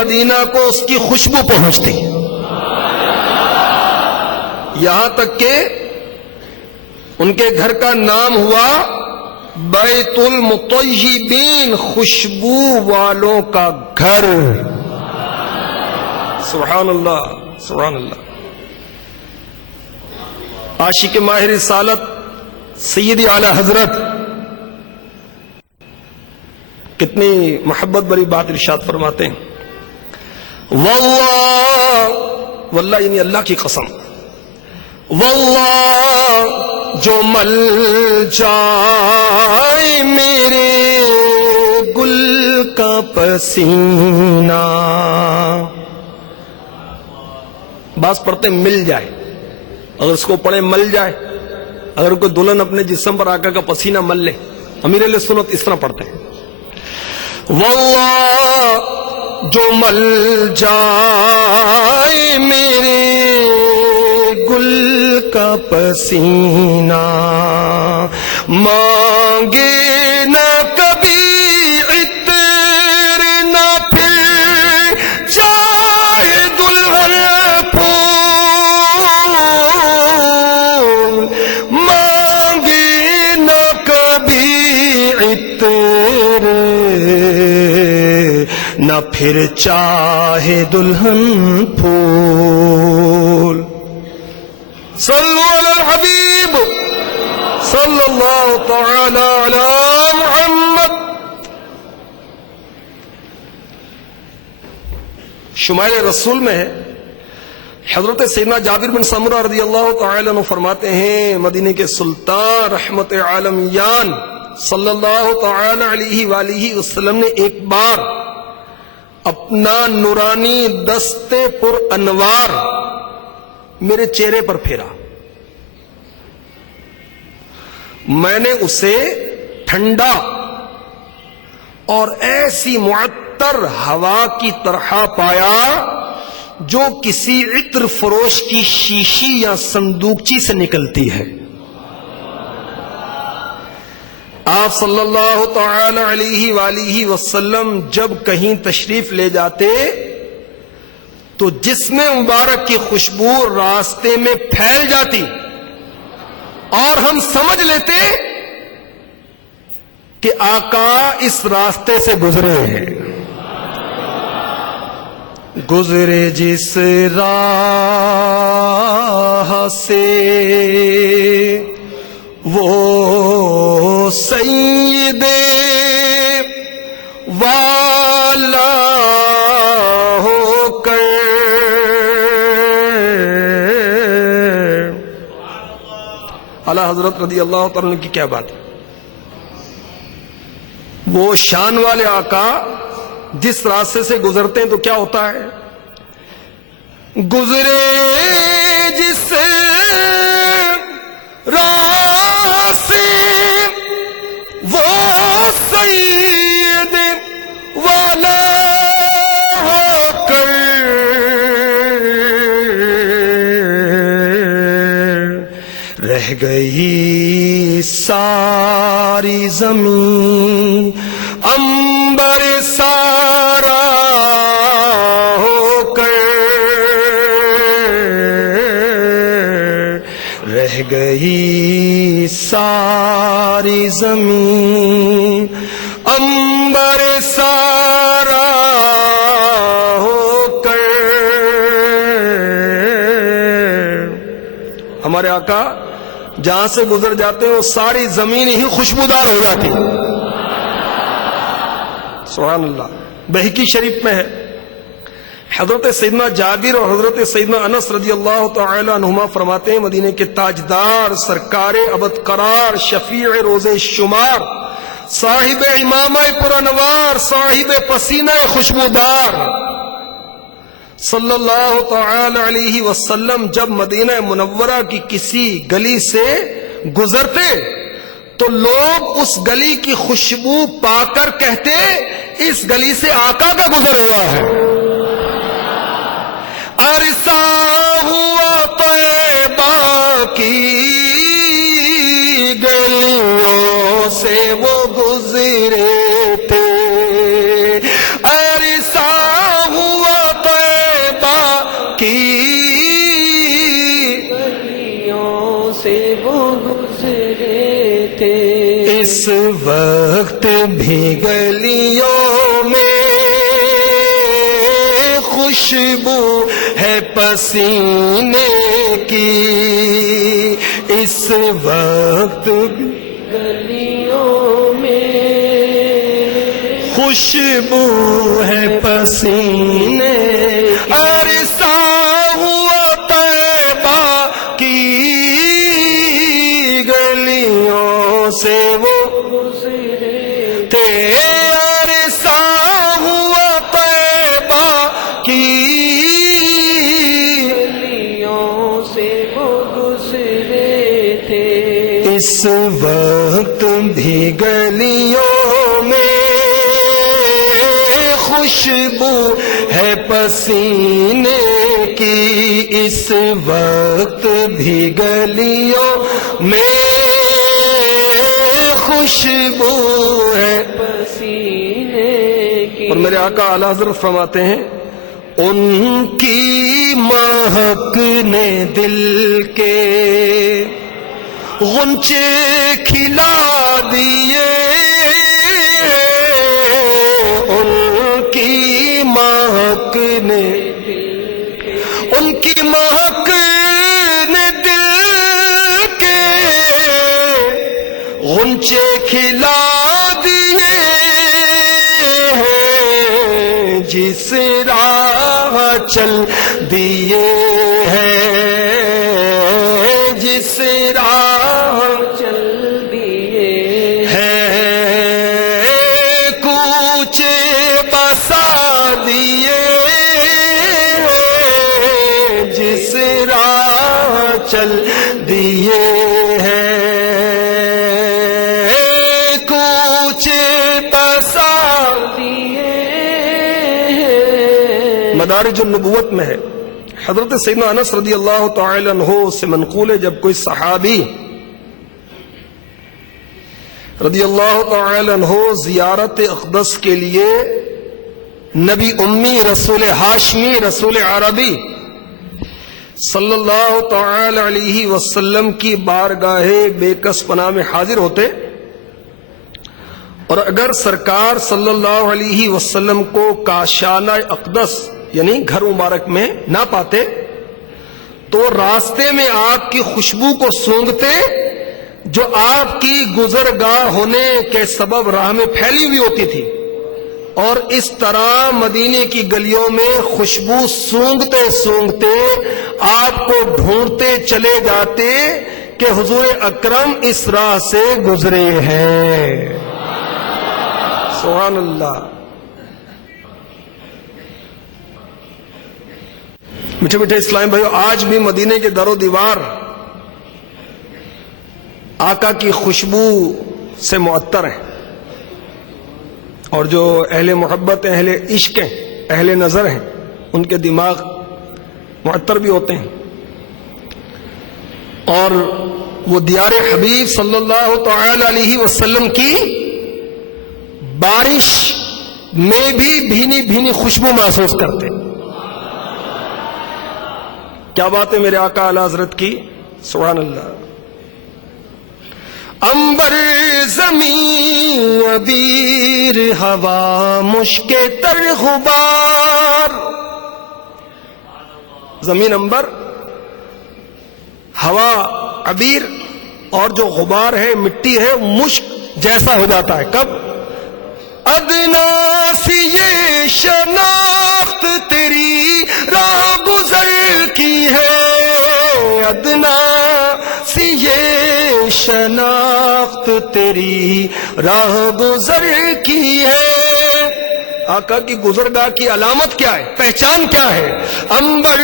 مدینہ کو اس کی خوشبو پہنچتی، یہاں تک کہ ان کے گھر کا نام ہوا بیت المطیبین، خوشبو والوں کا گھر۔ سبحان اللہ، سبحان اللہ۔ عاشق ماہ رسالت سیدی اعلی حضرت کتنی محبت بری بات ارشاد فرماتے ہیں، واللہ، واللہ یعنی اللہ کی قسم، واللہ جو مل جائے میرے گل کا پسینہ، بعض پڑھتے مل جائے، اگر اس کو پڑھے مل جائے، اگر کوئی دلہن اپنے جسم پر آقا کا پسینہ مل لے، امیر علیہ سنت اس طرح پڑھتے ہیں، واللہ جو مل جائے میرے گل کا پسینہ، مانگے نہ کبھی عطر نہ پھر چاہے دلہن پھول، مانگے نہ کبھی عطر نہ پھر چاہے دلہن پھول۔ صلو علی الحبیب صلی اللہ تعالی علی محمد۔ شمائل رسول میں ہے، حضرت سیدنا جابر بن سمرہ رضی اللہ تعالی عنہ فرماتے ہیں، مدینے کے سلطان رحمت عالمیان صلی اللہ تعالی علیہ وآلہ وسلم نے ایک بار اپنا نورانی دستے پر انوار میرے چہرے پر پھیرا، میں نے اسے ٹھنڈا اور ایسی معطر ہوا کی طرح پایا جو کسی عطر فروش کی شیشی یا صندوقچی سے نکلتی ہے۔ آپ صلی اللہ تعالی علیہ وآلہ وسلم جب کہیں تشریف لے جاتے تو جسم مبارک کی خوشبو راستے میں پھیل جاتی اور ہم سمجھ لیتے کہ آقا اس راستے سے گزرے ہیں۔ گزرے جس راہ سے وہ سید والا ہو کر، اعلی حضرت رضی اللہ تعالیٰ کی کیا بات ہے، وہ شان والے آقا جس راستے سے گزرتے ہیں تو کیا ہوتا ہے، گزرے جس راہ سے وہ سید والا ہو کر، رہ گئی ساری زمین عنبر سارا ہو کر، رہ گئی ساری زمین عنبر سارا ہو کر۔ ہمارے آقا جہاں سے گزر جاتے ہیں وہ ساری زمین ہی خوشبودار ہو جاتی۔ سبحان اللہ۔ بہقی شریف میں ہے، حضرت سیدنا جابر اور حضرت سیدنا انس رضی اللہ تعالی عنہما فرماتے ہیں، مدینے کے تاجدار سرکار ابد قرار شفیع روز شمار صاحب امامہ پر انوار صاحب پسینہ خوشبودار صلی اللہ تعالی علیہ وسلم جب مدینہ منورہ کی کسی گلی سے گزرتے تو لوگ اس گلی کی خوشبو پا کر کہتے اس گلی سے آقا کا گزر ہوا ہے۔ عرصہ ہوا طیبہ کی گلیوں سے وہ گزرے تھے، عرصہ ہوا اس وقت بھی گلیوں میں خوشبو ہے پسینے کی، اس وقت بھی گلیوں میں خوشبو ہے پسینے، عرصہ ہوا طیبہ کی گلیوں سے وہ گزرے تھے، عرصہ ہوا طیبہ کی گلیوں سے وہ گزرے تھے، اس وقت بھی گلیوں میں خوشبو ہے پسینے کی، اس وقت بھی گلیوں میں خوشبو ہے پسینے کی۔ اور میرے آقا اعلی حضرت فرماتے ہیں ان کی مہک نے دل کے غنچے کھلا دیے، مہک نے ان کی مہک نے دل کے غنچے کھلا دیے ہیں، جس راہ چل دیے ہیں، جس راہ چل دیے ہیں، کوچے بسا دیے، جس راہ چل دیے ہیں، کوچے بسا دیے ہیں۔ مدارج النبوت میں ہے، حضرت سیدنا انس رضی اللہ تعالی عنہ سے منقول ہے، جب کوئی صحابی رضی اللہ تعالی عنہ زیارت اقدس کے لیے نبی امی رسول ہاشمی رسول عربی صلی اللہ تعالی علیہ وسلم کی بارگاہ بے کس پناہ میں حاضر ہوتے، اور اگر سرکار صلی اللہ علیہ وسلم کو کاشانہ اقدس یعنی گھر مبارک میں نہ پاتے تو راستے میں آپ کی خوشبو کو سونگھتے جو آپ کی گزرگاہ ہونے کے سبب راہ میں پھیلی ہوئی ہوتی تھی، اور اس طرح مدینے کی گلیوں میں خوشبو سونگھتے سونگھتے آپ کو ڈھونڈتے چلے جاتے کہ حضور اکرم اس راہ سے گزرے ہیں۔ سبحان اللہ۔ میٹھے میٹھے اسلام بھائیو، آج بھی مدینے کے در و دیوار آقا کی خوشبو سے معطر ہیں، اور جو اہل محبت اہل عشق ہیں اہل نظر ہیں ان کے دماغ معطر بھی ہوتے ہیں، اور وہ دیار حبیب صلی اللہ تعالی علیہ وسلم کی بارش میں بھی بھینی بھینی خوشبو محسوس کرتے۔ کیا بات ہے میرے آقا اعلی حضرت کی، سبحان اللہ۔ عنبر زمین عبیر ہوا مشک تر غبار، زمین عنبر ہوا عبیر اور جو غبار ہے مٹی ہے مشک جیسا ہو جاتا ہے۔ کب؟ ادنا سی یہ شناخت تیری راہ گزر کی ہے، ادنا سی یہ شناخت تیری راہ گزر کی ہے۔ آقا کی گزرگاہ کی علامت کیا ہے، پہچان کیا ہے؟ عنبر